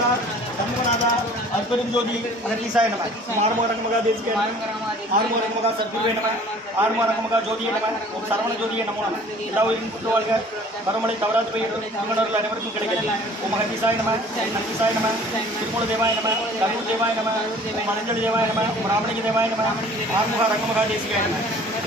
சண்முகநாதா சண்முகநாதா அற்பெரும் ஜோதி அகத்தீசாய நம ஆறுமுக ரங்கமகா தேசிக ஆறுமுக ரங்கமகா சத்குருவே நம ஆறுமுக ரங்கமகா ஜோதியே நம ஓம் சரவண ஜோதியே நமோ நம எல்லா உயிரும் புற்று வாழ்க பரமலை தவறாது பெய்யும் திருமணர்கள் அனைவருக்கும் கிடைக்கிறது ஓம் அகத்தீசாய நம அகத்தீசாய நம திருமூல தேவாய நம கருணூர் தேவாய நம ஓம் மலஞ்சலி தேவாய நம ஓம் ராமலிங்க தேவாய நம ஆறுமுக ரங்கமகா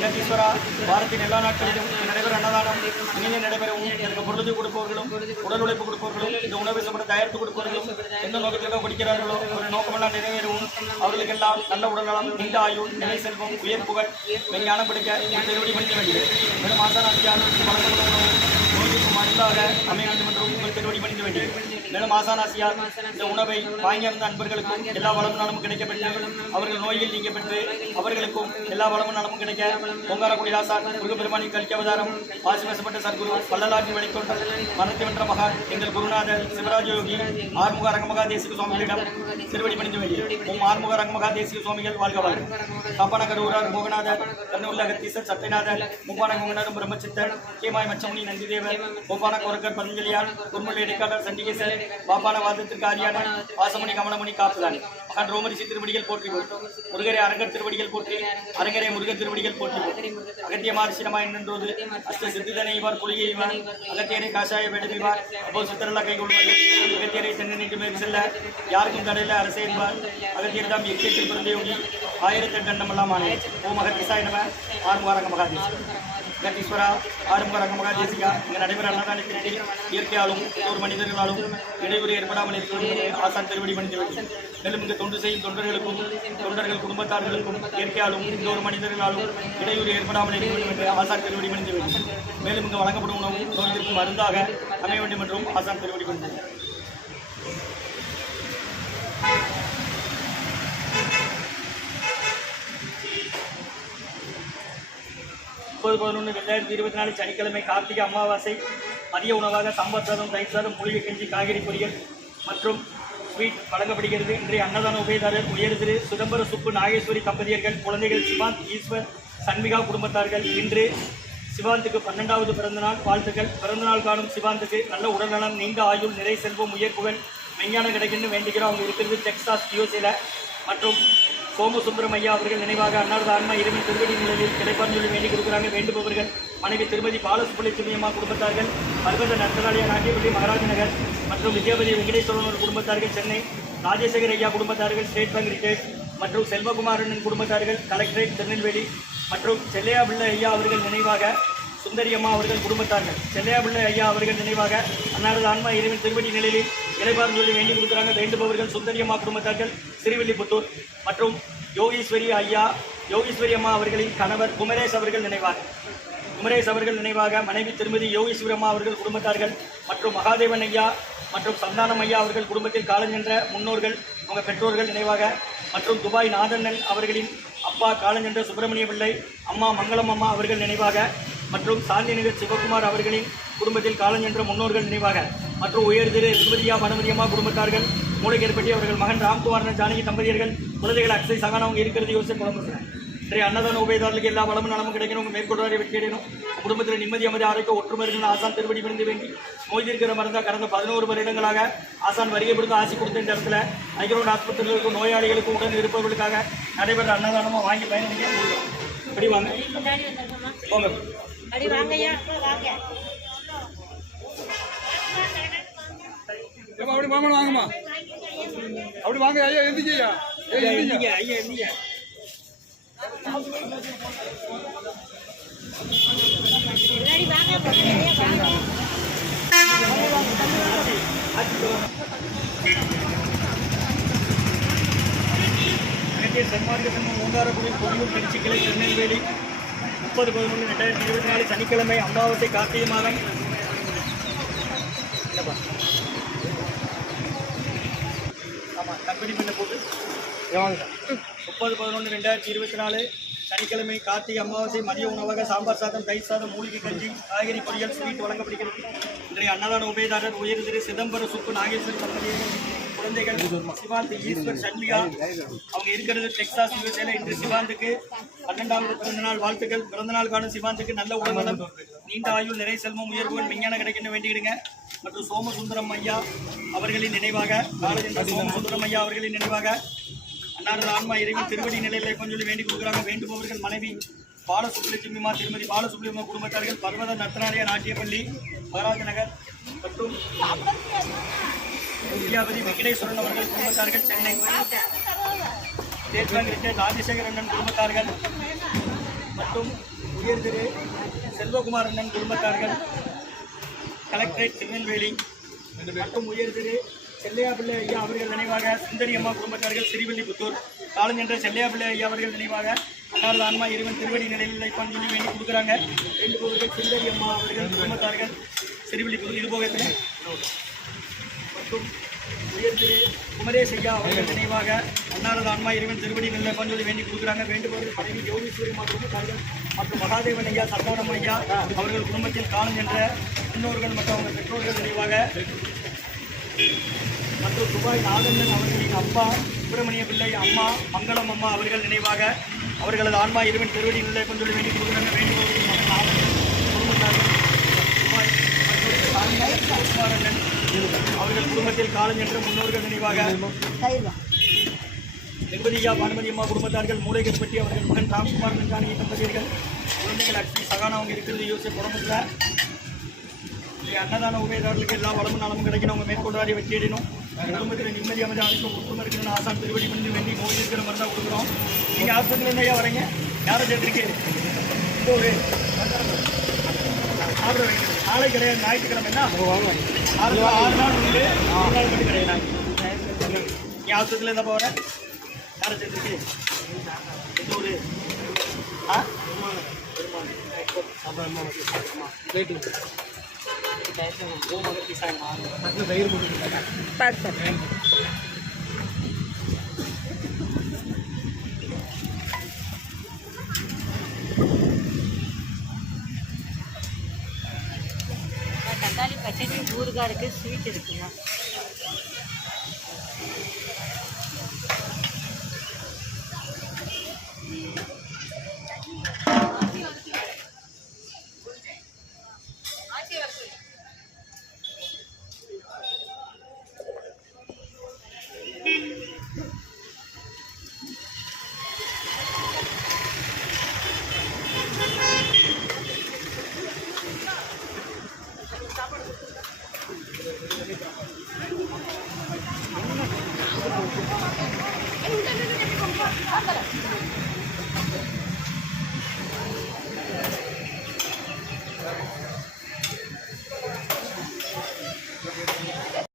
தேசிகாய வாரத்தின் எல்லா நாட்களிலும் நடைபெற அன்னதானம் இனிய நடைபெறவும் எனக்கு பொழுது கொடுப்பவர்களும் உடல் உழைப்பு கொடுப்பவர்களும் இந்த உணவை சம்பளம் தயாரித்து கொடுப்பவர்களும் எந்த நோக்கத்திற்காக படிக்கிறார்களோ ஒரு நோக்கமெல்லாம் நிறைவேறவும் அவர்களுக்கெல்லாம் நல்ல உடல்நலம் நீண்ட ஆயுள் நிலை செல்வம் உயர் புகழ் விஞ்ஞானம் படிக்க திருவடி பண்ணிக்க வேண்டியது. மேலும் ஆசானாசியால் வழங்கப்படும் நோய்க்கு அமைய வேண்டும் என்றும் உங்கள் திருவடி பணிந்து வேண்டும் மேலும் ஆசானாசியால் இந்த உணவை வாங்கியிருந்த அன்பர்களுக்கும் எல்லா வளமும் நலமும் கிடைக்கப்பெற்று அவர்கள் நோயில் நீங்க பெற்று அவர்களுக்கும் எல்லா வளமும் நலமும் கிடைக்க பொங்காரக்குடி ராசான் முருகப்பெருமானின் கல்கி அவதாரம் வாசிவசப்பட்ட சர்க்குரு பல்லலாற்றி வழித்தோன்ற மனத்தை வென்ற மகான் எங்கள் குருநாதர் சிவராஜ யோகி ஆறுமுக ரங்கமகா தேசிக சுவாமிகளிடம் திருவடி பணிந்து வேண்டும் உம் ஆறுமுக ரங்கமகா தேசிக சுவாமிகள் வாழ்க வாழ்க. ஊரார் மோகநாதர் கண்ணுள்ள அகத்தீசர் சத்யநாதர் முப்பான மோகனாரும் பிரம்மச்சித்தர் கேமாய் மச்சமுனி நந்திதேவர் கோபான கோரக்கர் பதஞ்சலியார் குர்மல் இடைக்காட்டர் சண்டிகேசர் பாப்பான வாதத்திற்கு ஆரியான வாசமணி கமலமணி காப்புதான். மகன் ரோமரிசி திருவடிகள் போற்றி முருகரை அரங்கர் திருவடிகள் போற்றி அரங்கரை முருகர் திருவடிகள் போற்றி அகத்திய மாரிசினமா என்னென்றோது அஷ்ட சித்திதனை இவர் அகத்தியரை காஷாய வேடுவார் அப்போ சித்தரெல்லாம் கை கொள்வார்கள். அகத்தியரை தென்னணிக்கு மேல் செல்ல யாருக்கும் தடையில அரசே என்பார். அகத்தியர் தாம் எக்கியத்தில் பிறந்த ஆயிரத்தி எட்டு எண்ணமெல்லாம் ஆனே ஓம் அகத்திசாய் நம. ஆறுமுகாரங்க மகாதேசி கட்டீஸ்வரா ஆறுமுக ரங்கமகா தேசிகா இங்கு நடைபெற அன்னதானத்திற்கு இயற்கையாலும் ஒரு மனிதர்களாலும் இடையூறு ஏற்படாமல் இருக்கிறது ஆசான் திருவடி மனிதர்கள் மேலும் இங்கு தொண்டு செய்யும் தொண்டர்களுக்கும் தொண்டர்கள் குடும்பத்தார்களுக்கும் இயற்கையாலும் இந்த ஒரு மனிதர்களாலும் இடையூறு ஏற்படாமல் இருக்க வேண்டும் என்று ஆசான் திருவடி மனிதர்கள் மேலும் இங்கு வழங்கப்படும் உணவு நோய்களுக்கு மருந்தாக அமைய வேண்டும் என்றும் ஆசான் திருவடி மனிதர்கள் முப்பது பதினொன்று ரெண்டாயிரத்தி இருபத்தி நாலு சனிக்கிழமை கார்த்திகை அமாவாசை மதிய உணவாக சாம்பார் சாதம் தயிர் சாதம் மூலிகை கஞ்சி காய்கறி பொரியல் மற்றும் ஸ்வீட் வழங்கப்படுகிறது. இன்றைய அன்னதான உபயதாரர் உயர் திரு சிதம்பர சுப்பு நாகேஸ்வரி தம்பதியர்கள் குழந்தைகள் சிவாந்த் ஈஸ்வர் சண்மிகா குடும்பத்தார்கள். இன்று சிவாந்துக்கு பன்னெண்டாவது பிறந்தநாள். வாழ்த்துக்கள். பிறந்தநாள் காணும் சிவாந்துக்கு நல்ல உடல்நலம் நீண்ட ஆயுள் நிறை செல்வம் உயர் புகழ் மெஞ்ஞானம் கிடைக்குன்னு வேண்டிக்கிறோம் அவங்க இருக்கிறது டெக்ஸாஸ் யூஎஸ்ஏல மற்றும் சோமசுந்தரம் ஐயா அவர்கள் நினைவாக அன்னாரது ஆன்மா இறைவன் திருவடி நிலையில் கிடைப்பார்னு சொல்லி வேண்டி கொடுக்குறாங்க. வேண்டுபவர்கள் மனைவி திருமதி பாலசுப்புலட்சுமி அம்மா குடும்பத்தார்கள் பர்வத நர்த்தனாலயா நாட்டியப்பள்ளி மகாராஜ நகர் மற்றும் விஜயபதி வெங்கடேஸ்வரன் குடும்பத்தார்கள் சென்னை ராஜசேகர் ஐயா குடும்பத்தார்கள் ஸ்டேட் பேங்க் ரிட்டேட் மற்றும் செல்வகுமாரனின் குடும்பத்தார்கள் கலெக்டரேட் திருநெல்வேலி மற்றும் செல்லையா பிள்ளை ஐயா அவர்கள் நினைவாக சுந்தரி அம்மா அவர்கள் குடும்பத்தார்கள். செல்லையாபிள்ளை ஐயா அவர்கள் நினைவாக அன்னாரது ஆன்மா இறைவன் திருவடி நிலையில் இறைபார்னு சொல்லி வேண்டி கொடுக்குறாங்க. வேண்டுபவர்கள் சுந்தரியம்மா குடும்பத்தார்கள் சிறுவில்லிபுத்தூர் மற்றும் யோகீஸ்வரி ஐயா யோகீஸ்வரி அம்மா அவர்களின் கணவர் குமரேஷ் அவர்கள் நினைவாக குமரேஷ் அவர்கள் நினைவாக மனைவி திருமதி யோகீஸ்வரி அம்மா அவர்கள் குடும்பத்தார்கள் மற்றும் மகாதேவன் ஐயா மற்றும் சந்தானம் ஐயா அவர்கள் குடும்பத்தில் காலஞ்சென்ற முன்னோர்கள் அவங்க பெற்றோர்கள் நினைவாக மற்றும் துபாய் நாதண்ணன் அவர்களின் அப்பா காலஞ்சென்ற சுப்பிரமணிய பிள்ளை அம்மா மங்களம் அம்மா அவர்கள் நினைவாக மற்றும் சாந்திநகர் சிவகுமார் அவர்களின் குடும்பத்தில் காலஞ்சென்ற முன்னோர்கள் நினைவாக மற்றும் உயர் திரு திருமதியா மனுமதியம்மா குடும்பத்தார்கள் மூளைக்கேற்பட்டி அவர்கள் மகன் ராம்குமாரன் ஜானகி தம்பதியர்கள் குழந்தைகள் அக்ஷய் சகான அவங்க இருக்கிறது யோசிச்சு குழம்பு இன்றைய அன்னதான உபயதாரர்களுக்கு எல்லா வளமும் நலமும் கிடைக்கணும். உங்கள் மேற்கொள்வாரை வெற்றி அடையணும். உங்கள் குடும்பத்தில் நிம்மதி அமைதி ஆரோக்கிய ஒற்றுமை இருக்கணும் ஆசான் திருப்படி பிடிந்து வேண்டி நோய் இருக்கிற மருந்தா கடந்த பதினோரு வருடங்களாக ஆசான் வருகை கொடுத்து ஆசி கொடுத்த இந்த இடத்துல ஐக்கிரோட் ஆஸ்பத்திரிகளுக்கும் நோயாளிகளுக்கும் உடன் இருப்பவர்களுக்காக நடைபெற அன்னதானமாக வாங்கி முடியும். இப்படி வாங்க. போங்க. அடி வாங்கய்யா. வாங்க. அப்படி மாமன் வாங்கம்மா. அப்படி வாங்க ஐயா எந்திரிங்க ஐயா ஏய் எந்திரிங்க எந்திங்க, ஐயா எந்திங்க. முன்னாடி வாங்க வாங்க. சன்மார்க்க சங்கம் ஓங்காரக்குடி பொன்னூர் திருச்சி கிளை திருநெல்வேலி. முப்பது பதினொன்று ரெண்டாயிரத்தி இருபத்தி நாலு சனிக்கிழமை அமாவாசை கார்த்திகை மாதம்? ஆமாம் கம்பெனி பண்ண போட்டு. முப்பது பதினொன்று ரெண்டாயிரத்தி இருபத்தி நாலு சனிக்கிழமை கார்த்திகை அமாவாசை மதிய உணவாக சாம்பார் சாதம் தயிர் சாதம் மூலிகை கஞ்சி காய்கறி பொரியல் ஸ்வீட் வழங்கப்படுகிறது. இன்றைய அன்னதான உபயதாரர் உயர் திரு சிதம்பர சுப்பு நாகேஸ்வரி தம்பதியர்கள் குழந்தைகள் சிவாந்த் ஈஸ்வர் சண்மிகா அவங்க இருக்கிறது டெக்ஸாஸ் யூஎஸ்ஏல. இன்று சிவாந்துக்கு பன்னெண்டாவது பிறந்தநாள் வாழ்த்துக்கள். பிறந்தநாள் காணும் சிவாந்துக்கு நல்ல உடல்நலம் நீண்ட ஆயுள் நிறை செல்வம் உயர்வுகள் விஞ்ஞான கிடைக்கணும் வேண்டிடுங்க மற்றும் சோமசுந்தரம் ஐயா அவர்களின் நினைவாக சோமசுந்தரம் ஐயா அவர்களின் நினைவாக அன்னாரது ஆன்மா இறைவன் திருவடி நிலையில கொஞ்சம் வேண்டி கொடுக்குறாங்க வேண்டுபவர்கள் மனைவி பாலசுப்ரலட்சுமிமா திருமதி பாலசுப்ரமணியம்மா குடும்பத்தார்கள் பர்வத நர்த்தனாலய நாட்டியப்பள்ளி மகாராஜ நகர் மற்றும் வித்யாபதி வெங்கடேஸ்வரன் அவர்கள் குடும்பத்தார்கள் Chennai. State bank retired Rajasekar அண்ணன் குடும்பத்தார்கள் மற்றும் உயர் திரு செல்வகுமார் அண்ணன் குடும்பத்தார்கள் கலெக்டரேட் திருநெல்வேலி மற்றும் உயர் திரு செல்லையாபிள்ளை ஐயா அவர்கள் நினைவாக சுந்தரி அம்மா குடும்பத்தார்கள் சிறிவல்லிபுத்தூர். காலஞ்சென்ற செல்லையாபிள்ளை ஐயா அவர்கள் நினைவாக அன்னாரது ஆன்மா இறைவன் திருவடி நிலையில் வைப்பான் சொல்லி வேண்டி கொடுக்குறாங்க. வேண்டுபவர்கள் சுந்தரி அம்மா அவர்கள் குடும்பத்தார்கள் சிறிவல்லிபுத்தூர் இது போக மற்றும் குமரேஷ் ஐயா அவர்கள் நினைவாக அன்னாரது ஆன்மா இறைவன் திருவடி நிலை சொல்லி வேண்டி கொடுக்குறாங்க. வேண்டுபவர்கள் பதவி யோகீஸ்வரி அம்மா குடும்பத்தார்கள் மற்றும் மகாதேவன் ஐயா சந்தானம் ஐயா அவர்கள் குடும்பத்தில் காலம் என்ற முன்னோர்கள் மற்றும் அவங்க பெற்றோர்கள் நினைவாக மற்றும் துபாய் நாகண்ணன் அவர்களின் அப்பா சுப்பிரமணிய பிள்ளை அம்மா மங்களம் அம்மா அவர்கள் நினைவாக அவர்களது ஆன்மா இருவன் திருவடி நிலை கொண்டு வேண்டி கொடுக்குறாங்க வேண்டுபவர்கள் குடும்பத்தார்கள் அவர்கள் குடும்பத்தில் காலம் என்ற முன்னோர்கள் நினைவாக வெகுமதியா பானுமதி அம்மா குடும்பத்தார்கள் மூளைகள் பற்றி அவர்கள் மகன் ராம்குமார் நன்கானி தம்பதியர்கள் குழந்தைகள் லட்சுமி சகானா அவங்க இருக்கிறது யோசிச்சு அன்னதான உபயோகர்களுக்கு எல்லா வளமும் நலமும் கிடைக்கணும். அவங்க மேற்கொண்டாடி வெற்றியிடணும் குடும்பத்தில் நிம்மதி அமைதி அனைத்தும் ஒற்றுமை இருக்கணும்னு ஆசான் திருவடி பண்ணி வேண்டி நோய் இருக்கிற மாதிரி தான் கொடுக்குறோம். நீங்கள் ஹாஸ்பிட்டல் ஐயா வரீங்க. யாரை சேர்த்துருக்கீங்க ஒரு சாப்பிட வைங்க நாளை கிடையாது. ஞாயிற்றுக்கிழமை என்ன ஆறு ஆறு நாள் உண்டு. ஆறு நாள் மட்டும் கிடையாது. நீ ஆஸ்பத்திரியில் இருந்தால் போகிற யாரை சேர்த்துருக்கு எந்த ஊர் ஆ? தக்காளி பச்சடி ஊறுகாய் இருக்கு ஸ்வீட் இருக்குங்க.